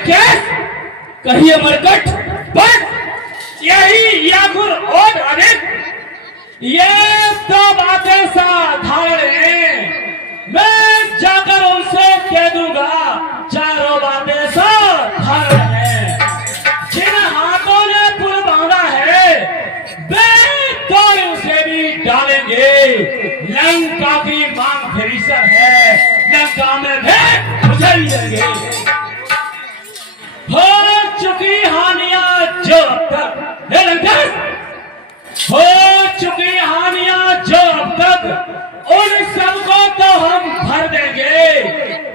क्या कहिए मरकट, बट यही यागुर और अधिक ये तो बातें साधारण हैं। मैं जाकर उनसे कह दूंगा चारों बातें साधारण हैं। जिन हाथों ने पुल बांधा है वे तो उसे भी डालेंगे। लंका की मांग फिरिसर है, लंका में भेंट उछल देंगे। हो चुकी हानियां जो अब तक हो चुकी हानियां जो अब तक उन सबको तो हम भर देंगे,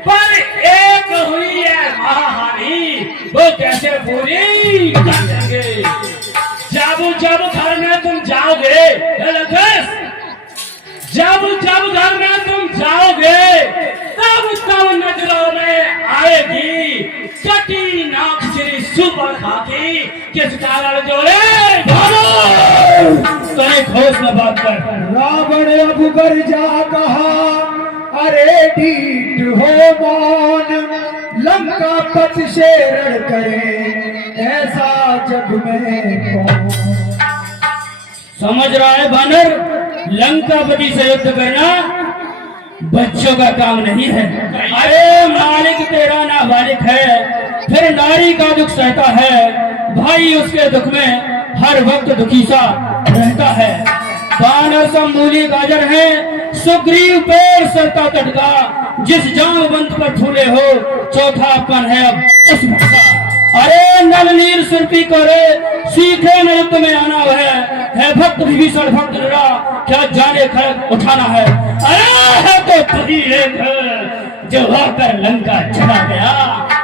पर एक हुई है महाहानि वो कैसे पूरी कर देंगे। जब घर में तुम जाओगे, जब घर में तुम जाओगे तब नजरों में आएगी कटी नाक श्री सुपर खाकी किस कारण जोड़े कहीं खोज न बात कर। रावण अब गर्जा कहा अरे ढीठ हो मौन, लंका पथ से रण करे ऐसा जग में कौन। समझ रहा है बानर, लंकापति से युद्ध करना बच्चों का काम नहीं है। अरे मालिक तेरा ना मालिक है, फिर नारी का दुख सहता है, भाई उसके दुख में हर वक्त दुखी सा रहता है। बानर समूली गाजर है, सुग्रीव पेड़ सरता तटका, जिस जामवंत पर फूले हो चौथापन है अब उस भटका। अरे नल नील सुरपी को रे सीखे न युद्ध में आना है भक्त विभीषण भक्त लड़ा क्या जाने खड़क उठाना है। अरे है तो तुझी एक है जो आकर लंका चला गया,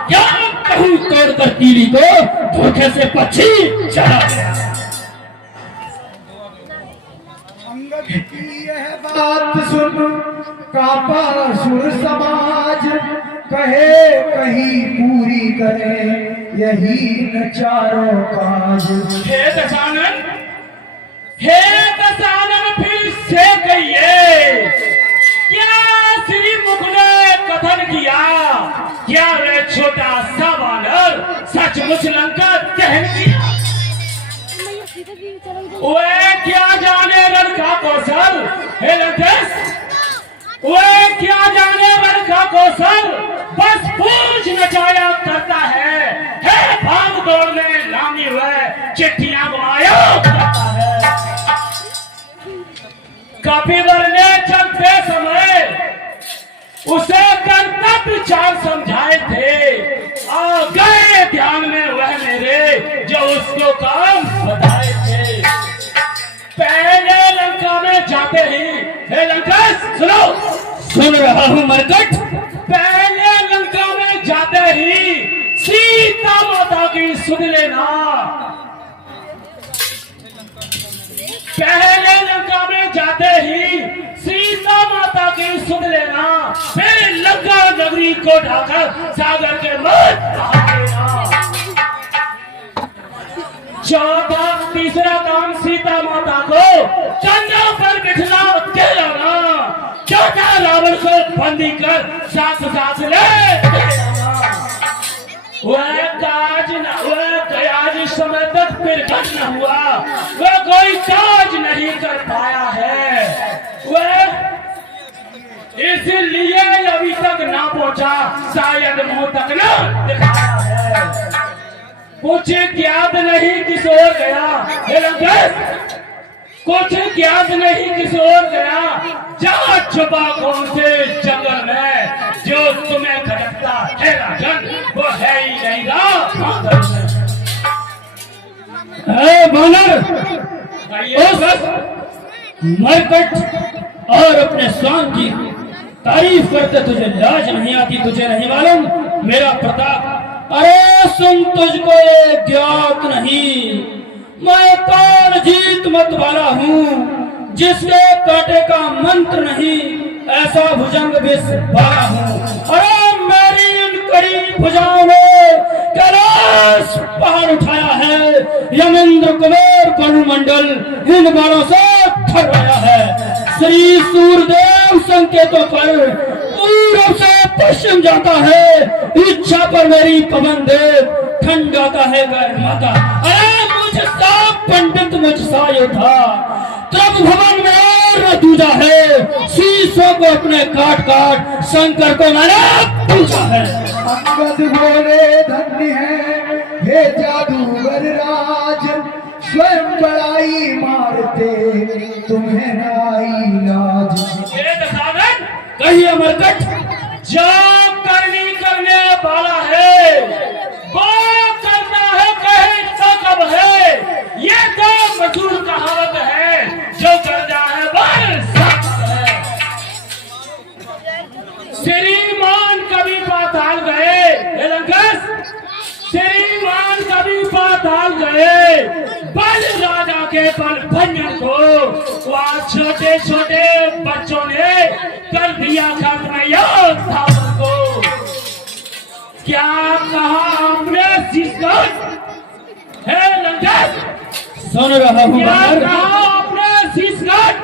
क्या कहूँ तोड़कर तीली को धोखे से पक्षी चला गया। अंगद की यह बात सुन कापा सुर समाज, कहे कहीं पूरी करे यही न चारों काज। हे दशानन फिर से कहिए क्या श्री मुख ने कथन किया, क्या वे छोटा सा बानर सचमुच लंका दहन किया। वे क्या जाने रण का कौशल, हे लंकेश वे क्या जाने रण का कौशल, बस पूछ नचाया करता है भाग दौड़ में लामी हुए चिट्ठियां गवाया करता है। कपिवर ने चलते समय उसे कर्तव्य चाल समझाए थे, आ गए ध्यान में वह मेरे जो उसको काम बताए थे। पहले लंका में जाते ही, हे लंकेश सुनो, सुन रहा हूं मरकट। पहले लंका में जाते ही सीता माता की सुन लेना, पहले लंका में जाते ही सीता माता की सुन लेना, फिर लंका नगरी को ढाकर सागर के मत बहा देना। चौथा तीसरा काम सीता माता को चंदा पर बिठला के लाना, चौथा रावण को बंदी कर साथ साथ ले वह आज इस समय तक फिर न हुआ, वह कोई काज नहीं कर पाया है, वह इसलिए अभी तक ना पहुंचा, शायद मुंह तक ना दिखाया है। कुछ ज्ञात नहीं किस ओर गया, कुछ ज्ञात नहीं किस ओर गया, जहाँ छुपा कौन से जंगल में, जो तुम्हें खटकता है राजन वो है ही नहीं बानर। मरकट और अपने स्वामी की तारीफ करते तुझे लाज नहीं आती, तुझे नहीं मालूम मेरा प्रताप। अरे सुन, तुझको ये ज्ञात नहीं, मैं कौन जीत मत वाला हूँ, जिसके कांटे का मंत्र नहीं, ऐसा भुजंग विष वाला हूँ। अरे मेरी इन कड़ी भुजाओं ने कैलाश पहाड़ उठाया है, यमेंद्र कुमार करुमंडल इन बाणों से ठहराया है। श्री सूर्यदेव संकेतों पर पूर्व से पश्चिम जाता है, इच्छा पर मेरी पवन दे, ठंडाता है गर्माता। अरे मुझसा पंडित मुझसा योद्धा, तब भवन में और दूजा है, शीशों को अपने काट काट शंकर को मैंने पूजा है। अंगद बोले धन्य है हे जादूगर राज, स्वयं बड़ाई मारते तुम्हें नाई लाज। कही अमरकट जो करने वाला है वो करना है, कहे तो कब है। ये तो मशहूर कहावत है, जो करना है वो सब है। श्रीमान कभी पाताल गए, श्रीमान कभी पाताल गए, बल राजा के बल भंजन को वहाँ छोटे छोटे बच्चों ने कर दिया खत्म योद्धा को। क्या कहा आपने शीशगढ़ है लंकेश? सुन रहा हूँ। क्या कहा आपने शीशगढ़?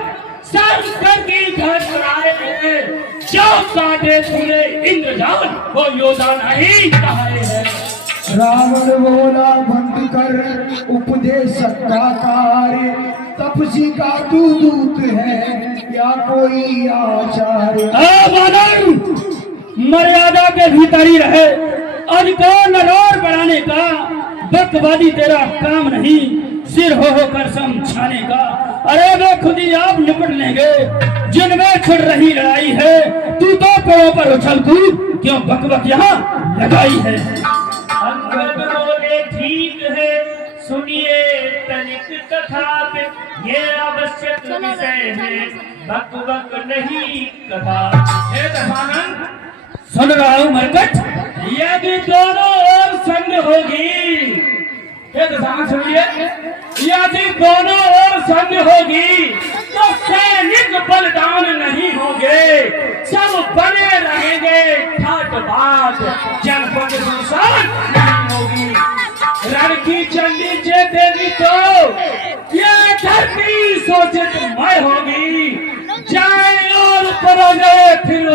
शंकर की घर कराए हैं, जो काटे पूरे इंद्रजाल वो योद्धा नहीं कहे हैं। रावण बोला बंद कर उपदेश का कार्य, तपसी का तू दूत है या कोई आचार्य। मर्यादा के भीतर ही रहे, अधिकार नरोर बढ़ाने का बकवादी तेरा काम नहीं, सिर हो कर समझाने का। अरे वे खुद ही आप निपट लेंगे, जिनमें छिड़ रही लड़ाई है, तू तो पेड़ों पर उछल कूद क्यों बकबक यहाँ लगाई है। अंगद बोले ठीक है, सुनिए तनिक कथा, ये आवश्यक विषय है, बकबक नहीं कथा। हे दशानन सुन रहा हूँ मरकट, यदि दोनों ओर संग होगी, हे दशानन सुनिए, यदि दोनों ओर संग होगी तो सैनिक बलिदान नहीं होंगे, सब बने रहेंगे ठाट बाट, जनपद सुनसान नहीं होगी। रण की चंडी जे देगी तो ये धरती शोषित मय होगी, जाए और परोगे फिर